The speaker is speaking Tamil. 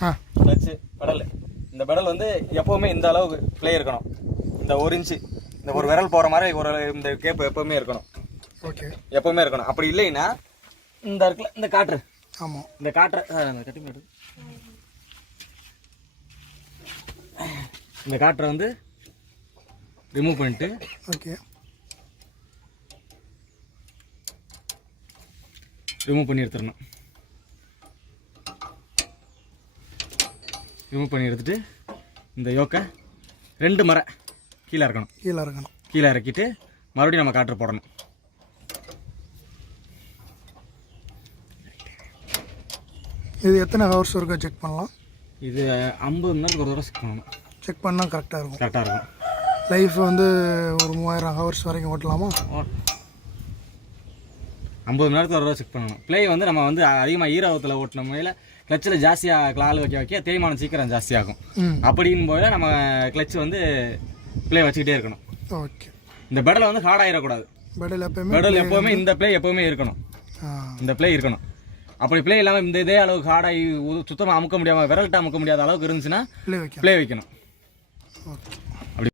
Clutch pedal. இந்த பெடல் வந்து எப்போவுமே இந்த அளவுக்கு ப்ளே இருக்கணும். இந்த 1 இன்ச்சு இந்த ஒரு விரல் போகிற மாதிரி ஒரு இந்த கேப்பு எப்போவுமே இருக்கணும். ஓகே, எப்போவுமே இருக்கணும். அப்படி இல்லைன்னா இந்த இருக்குல்ல இந்த காற்று, ஆமாம், இந்த காற்றை கட்டி இந்த காற்றை வந்து ரிமூவ் பண்ணிட்டு ஓகே, ரிமூவ் பண்ணி எடுத்துடணும். ரிமூவ் பண்ணி எடுத்துட்டு இந்த யோக்கை 2 மரை கீழே இறக்கணும். கீழே இறக்கிட்டு மறுபடியும் நம்ம காற்று போடணும். இது எத்தனை ஹவர்ஸ் ஒருக்கா செக் பண்ணலாம்? இது 50 மணி நேரத்துக்கு ஒரு தடவை செக் பண்ணணும். செக் பண்ணால் கரெக்டாக இருக்கும். கரெக்டாக இருக்கும். லைஃப் வந்து ஒரு 3000 ஹவர்ஸ் வரைக்கும் ஓட்டலாமா? 50 மணி நேரத்துக்கு ஒரு தடவை செக் பண்ணணும். ப்ளே வந்து நம்ம வந்து அதிகமாக ஈரவத்தில் ஓட்டின முறையில் கிளச்சில் ஜாஸ்தியாக கிளால் வைக்க தேய்மானம் சீக்கிரம் ஜாஸ்தியாகும். அப்படின் போது நம்ம கிளச்சு வந்து ப்ளே வச்சுக்கிட்டே இருக்கணும். ஓகே, இந்த பெடலை வந்து ஹார்ட் ஆகிடக்கூடாது. பெடல் எப்போவுமே இந்த ப்ளே எப்போவுமே இருக்கணும். இந்த ப்ளே இருக்கணும். அப்படி ப்ளே இல்லாமல் இந்த இதே அளவுக்கு ஹார்டாகி சுத்தமாக அமுக்க முடியாமல் விரல்கிட்ட அமுக்க முடியாத அளவுக்கு இருந்துச்சுன்னா ப்ளே வைக்கணும். ஓகே.